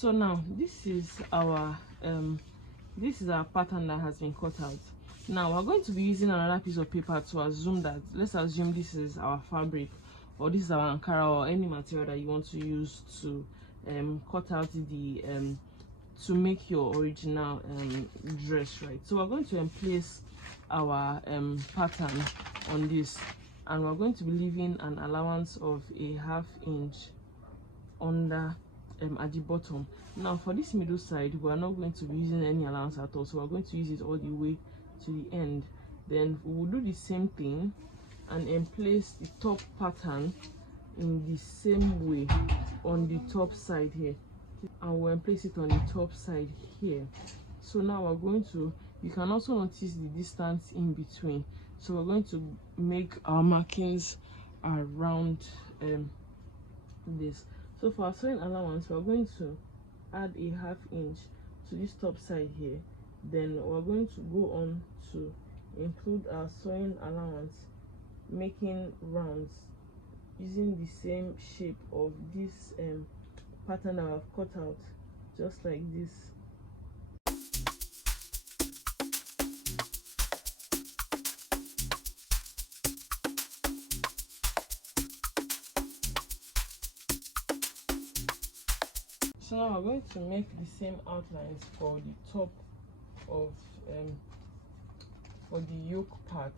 So now this is our pattern that has been cut out. Now we're going to be using another piece of paper to assume that, let's assume this is our fabric, or this is our Ankara, or any material that you want to use to cut out the to make your original dress, right? So we're going to place our pattern on this, and we're going to be leaving an allowance of a ½ inch under at the bottom. Now for this middle side, we are not going to be using any allowance at all, so we're going to use it all the way to the end. Then we will do the same thing and place the top pattern in the same way on the top side here, and we'll place it on the top side here. So now we're going to, you can also notice the distance in between, so we're going to make our markings around this. So for our sewing allowance, we're going to add a ½ inch to this top side here. Then we're going to go on to include our sewing allowance, making rounds using the same shape of this pattern that I've cut out, just like this. So now we're going to make the same outlines for the top of for the yoke part.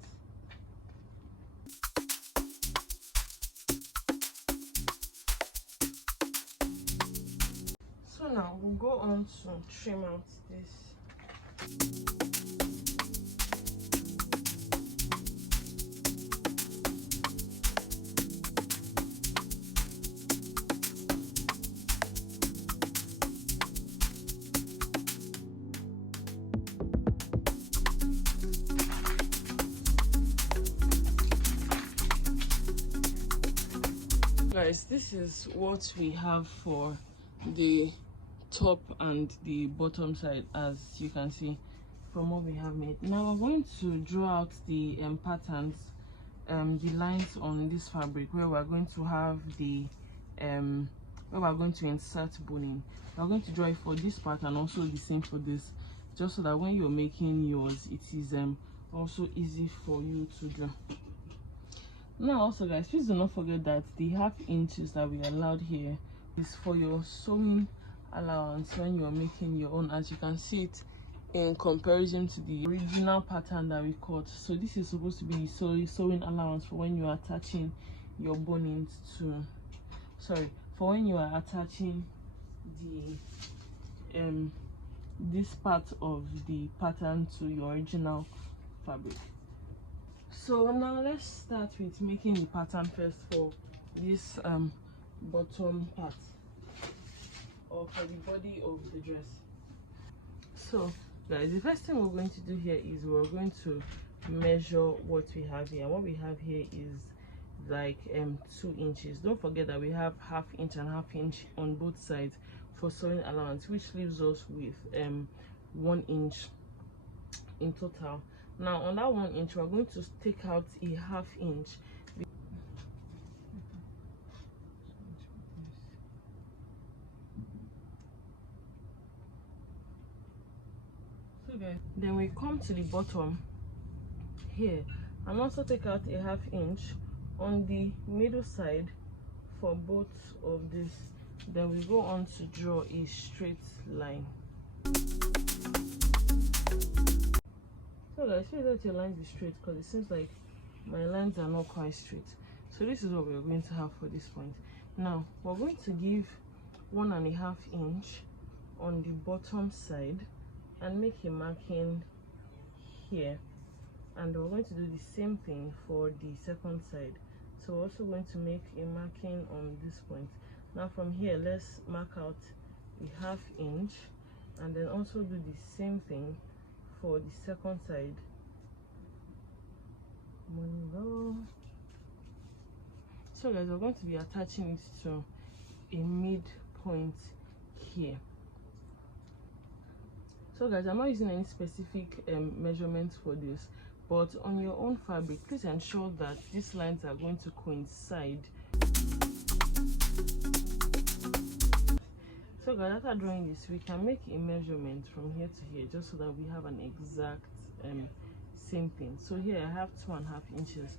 So now we'll go on to trim out this. Guys, this is what we have for the top and the bottom side, as you can see from what we have made. Now we're going to draw out the patterns, the lines on this fabric where we're going to have the where we're going to insert boning. We're going to draw it for this part and also the same for this, just so that when you're making yours, it is also easy for you to draw. Now also guys, please do not forget that the ½ inches that we allowed here is for your sewing allowance when you're making your own, as you can see it in comparison to the original pattern that we cut. So this is supposed to be sewing allowance for when you are attaching your bonings to, sorry, for when you are attaching the this part of the pattern to your original fabric. So now let's start with making the pattern first for this bottom part, or for the body of the dress. So guys, the first thing we're going to do here is we're going to measure what we have here. What we have here is like 2 inches. Don't forget that we have ½ inch and ½ inch on both sides for sewing allowance, which leaves us with 1 inch in total. Now on that 1 inch, we're going to take out a ½ inch. So guys, then we come to the bottom here and also take out a ½ inch on the middle side for both of this. Then we go on to draw a straight line. So guys, feel that your lines be straight, because it seems like my lines are not quite straight. So this is what we're going to have for this point. Now we're going to give 1½ inch on the bottom side and make a marking here, and we're going to do the same thing for the second side. So we're also going to make a marking on this point. Now from here, let's mark out a ½ inch and then also do the same thing for the second side. So guys, we're going to be attaching it to a midpoint here. So guys, I'm not using any specific measurements for this, but on your own fabric, please ensure that these lines are going to coincide. So guys, after drawing this, we can make a measurement from here to here, just so that we have an exact same thing. So here I have 2.5 inches.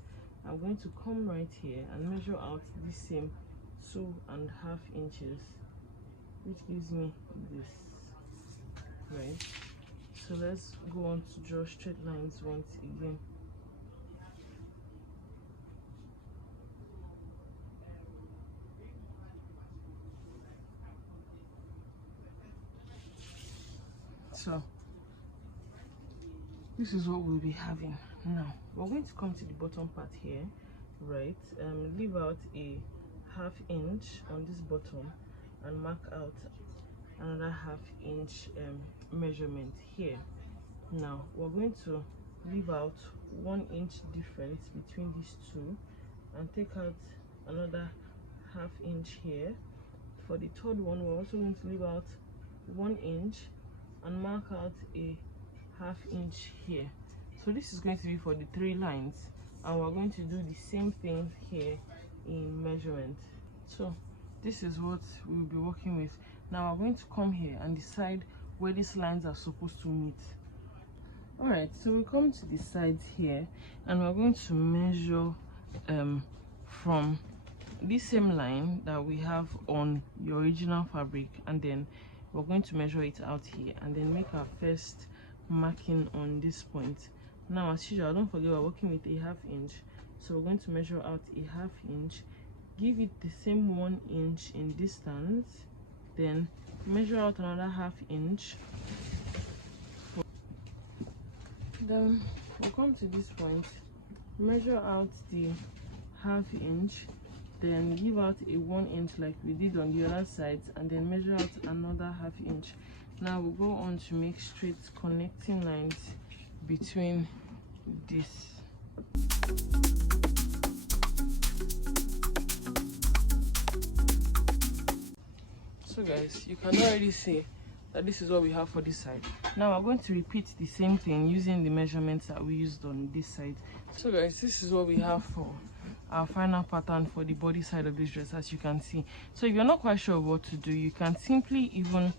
I'm going to come right here and measure out the same 2.5 inches, which gives me this, right? So let's go on to draw straight lines once again. So this is what we'll be having. Now we're going to come to the bottom part here, right? Leave out a 1/2 inch on this bottom and mark out another 1/2 inch measurement here. Now we're going to leave out 1 inch difference between these two and take out another 1/2 inch here. For the third one, we're also going to leave out 1 inch and mark out a 1/2 inch here. So this is going to be for the 3 lines, and we're going to do the same thing here in measurement. So this is what we'll be working with. Now we're going to come here and decide where these lines are supposed to meet. All right, so we come to the sides here, and we're going to measure from this same line that we have on the original fabric, and then we're going to measure it out here and then make our first marking on this point. Now as usual, don't forget we're working with a 1/2 inch, so we're going to measure out a 1/2 inch, give it the same 1 inch in distance, then measure out another 1/2 inch. Then we'll come to this point, measure out the 1/2 inch, then give out a 1 inch like we did on the other sides, and then measure out another 1/2 inch. Now we'll go on to make straight connecting lines between this. So guys, you can already see that this is what we have for this side. Now we're going to repeat the same thing using the measurements that we used on this side. So guys, this is what we have for our final pattern for the body side of this dress, as you can see. So if you're not quite sure what to do, you can simply even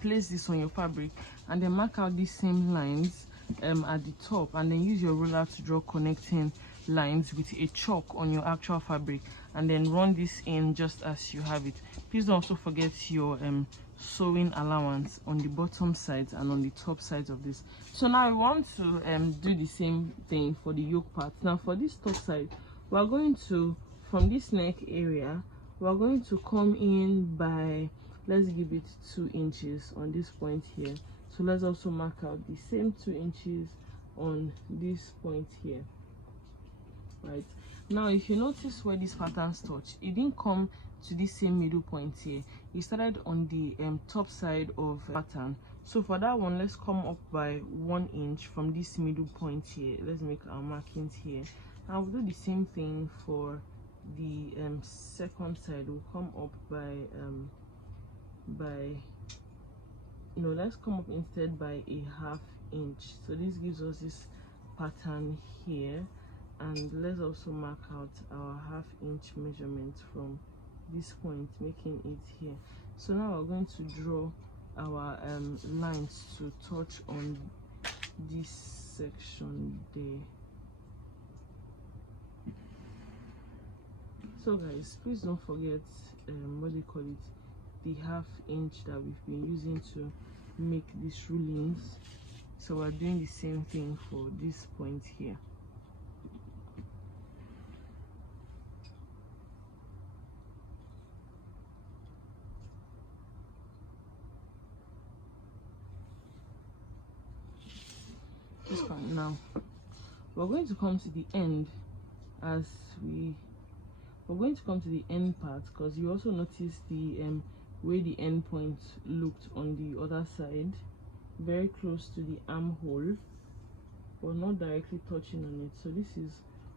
place this on your fabric and then mark out these same lines at the top, and then use your ruler to draw connecting lines with a chalk on your actual fabric, and then run this in just as you have it. Please don't also forget your sewing allowance on the bottom sides and on the top sides of this. So now we want to do the same thing for the yoke part. Now for this top side, we're going to, from this neck area, we're going to come in by, let's give it 2 inches on this point here. So let's also mark out the same 2 inches on this point here. Right now, if you notice where these patterns touch, it didn't come to this same middle point here. It started on the top side of pattern. So for that one, let's come up by 1 inch from this middle point here. Let's make our markings here. I'll do the same thing for the second side. We'll come up let's come up instead by a 1/2 inch. So this gives us this pattern here, and let's also mark out our 1/2 inch measurement from this point, making it here. So now we're going to draw our lines to touch on this section there. So guys, please don't forget what do you call it, the 1/2 inch that we've been using to make these rulings. So we're doing the same thing for this point here. This part. Now we're going to come to the end, as we're going to come to the end part, because you also notice the way the end point looked on the other side, very close to the armhole, but not directly touching on it. So this is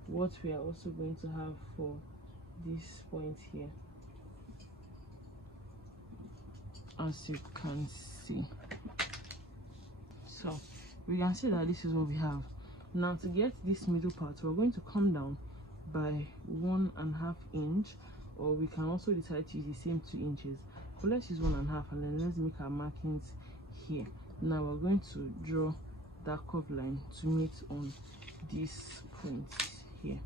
what we are also going to have for this point here, as you can see. So we can see that this is what we have. Now to get this middle part, we're going to come down by 1.5 inch, or we can also decide to use the same 2 inches. But let's use 1.5, and then let's make our markings here. Now we're going to draw that curved line to meet on this point here.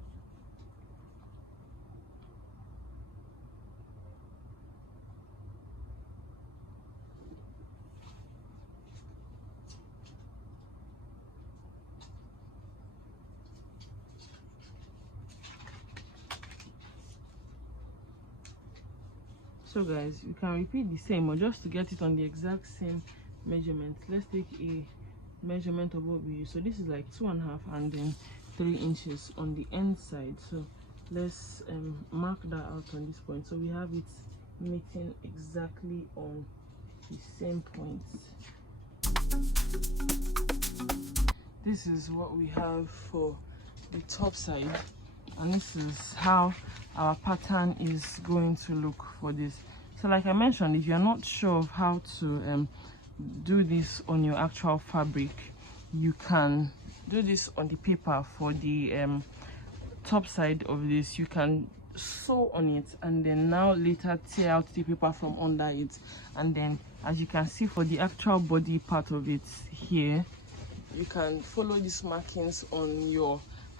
So guys, you can repeat the same, or just to get it on the exact same measurement, let's take a measurement of what we use. So this is like 2.5 and then 3 inches on the end side. So let's mark that out on this point, so we have it meeting exactly on the same point. This is what we have for the top side, and this is how our pattern is going to look for this. So like I mentioned, if you're not sure of how to do this on your actual fabric, you can do this on the paper. For the top side of this, you can sew on it and then now later tear out the paper from under it, and then as you can see for the actual body part of it here, you can follow these markings on your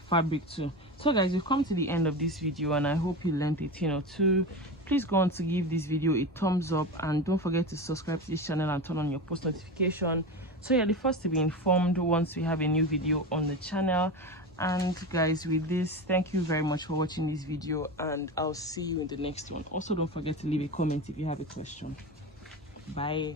fabric too. So guys, we've come to the end of this video, and I hope you learned a thing or two. Please go on to give this video a thumbs up, and don't forget to subscribe to this channel and turn on your post notification so you're the first to be informed once we have a new video on the channel. And guys, with this, thank you very much for watching this video, and I'll see you in the next one. Also, don't forget to leave a comment if you have a question. Bye.